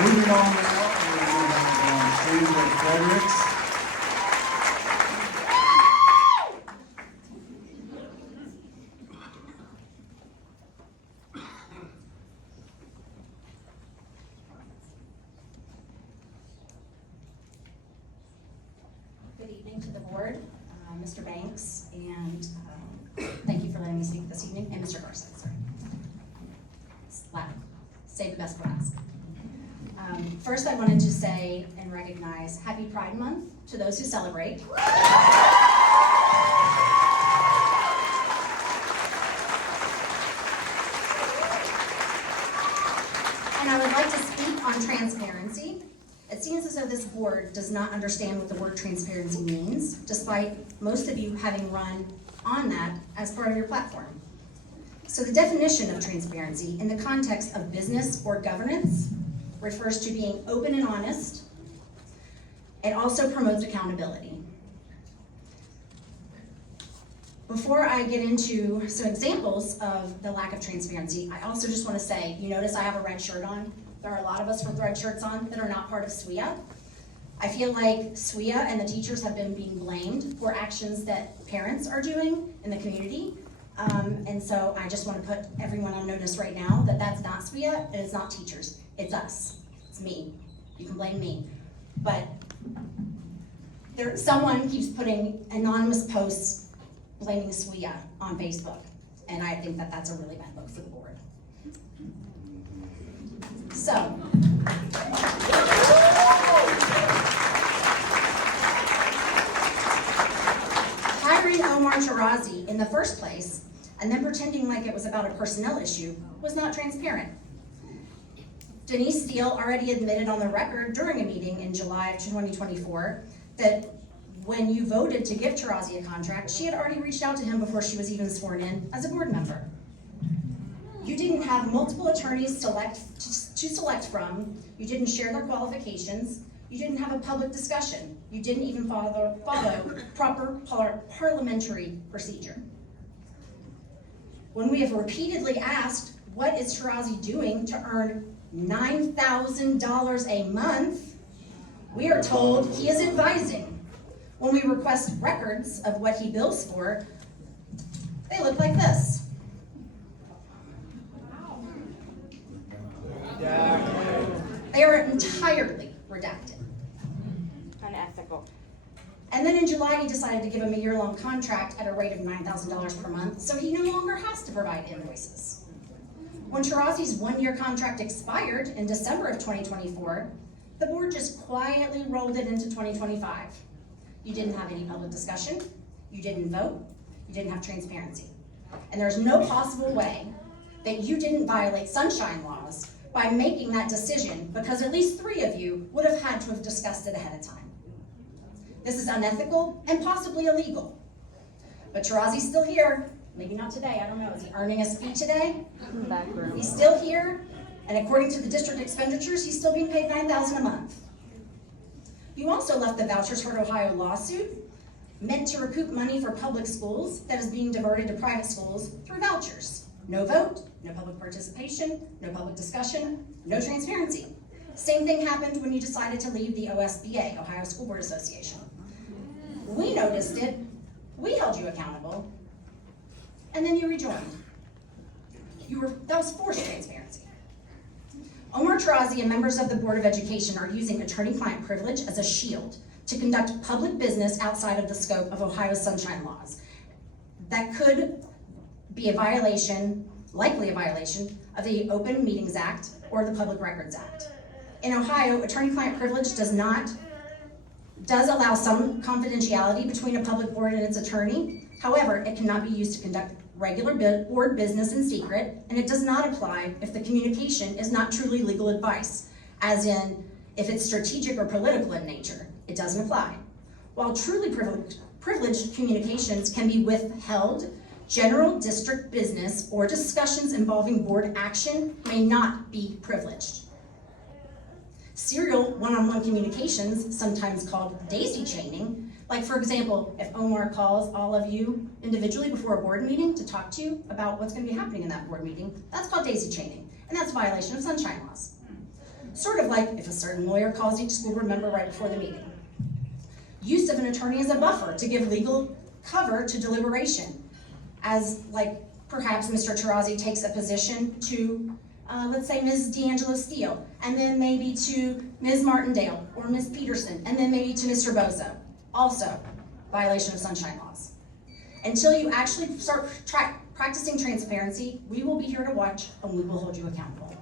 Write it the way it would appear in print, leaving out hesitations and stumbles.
Moving on now, we're going to go on stage at Fredrick's. Good evening to the board, Mr. Banks, and thank you for letting me speak this evening, and Mr. Garson, sorry. Save the best for last. First, I wanted to say and recognize Happy Pride Month to those who celebrate. And I would like to speak on transparency. It seems as though this board does not understand what the word transparency means, despite most of you having run on that as part of your platform. So the definition of transparency in the context of business or governance refers to being open and honest. It also promotes accountability. Before I get into some examples of the lack of transparency, I also just want to say, you notice I have a red shirt on. There are a lot of us with red shirts on that are not part of SWIA. I feel like SWIA and the teachers have been being blamed for actions that parents are doing in the community. And so I just want to put everyone on notice right now that that's not SWIA and it's not teachers. It's us. It's me. You can blame me. But someone keeps putting anonymous posts blaming SWIA on Facebook. And I think that that's a really bad look for the board. So, hiring Omar Tarazi in the first place and then pretending like it was about a personnel issue was not transparent. Denise Steele already admitted on the record during a meeting in July of 2024 that when you voted to give Tarazi a contract, she had already reached out to him before she was even sworn in as a board member. You didn't have multiple attorneys to select from. You didn't share their qualifications. You didn't have a public discussion. You didn't even follow proper parliamentary procedure. When we have repeatedly asked, what is Tarazi doing to earn $9,000 a month, we are told he is advising. When we request records of what he bills for, they look like this. They are entirely redacted. Unethical. And then in July, he decided to give him a year-long contract at a rate of $9,000 per month, so he no longer has to provide invoices. When Tarazi's one-year contract expired in December of 2024, the board just quietly rolled it into 2025. You didn't have any public discussion, you didn't vote, you didn't have transparency. And there's no possible way that you didn't violate sunshine laws by making that decision, because at least 3 of you would have had to have discussed it ahead of time. This is unethical and possibly illegal. But Tarazi's still here. Maybe not today, I don't know. Is he earning his fee today? He's still here, and according to the district expenditures, he's still being paid $9,000 a month. You also left the Vouchers for Ohio lawsuit meant to recoup money for public schools that is being diverted to private schools through vouchers. No vote, no public participation, no public discussion, no transparency. Same thing happened when you decided to leave the OSBA, Ohio School Board Association. We noticed it, we held you accountable, and then you rejoined. That was forced transparency. Omar Tarazi and members of the Board of Education are using attorney-client privilege as a shield to conduct public business outside of the scope of Ohio's sunshine laws. That could be a violation, likely a violation, of the Open Meetings Act or the Public Records Act. In Ohio, attorney-client privilege does allow some confidentiality between a public board and its attorney. However, it cannot be used to conduct regular board business in secret, and it does not apply if the communication is not truly legal advice, as in if it's strategic or political in nature. It doesn't apply. While truly privileged communications can be withheld, general district business or discussions involving board action may not be privileged. Serial one-on-one communications, sometimes called daisy chaining, like for example, if Omar calls all of you individually before a board meeting to talk to you about what's going to be happening in that board meeting, that's called daisy chaining, and that's a violation of sunshine laws. sort of like if a certain lawyer calls each school board member right before the meeting. Use of an attorney as a buffer to give legal cover to deliberation, as like perhaps Mr. Tarazi takes a position to, let's say Ms. D'Angelo Steele, and then maybe to Ms. Martindale or Ms. Peterson, and then maybe to Mr. Bozo. Also, violation of sunshine laws. Until you actually start practicing transparency, we will be here to watch and we will hold you accountable.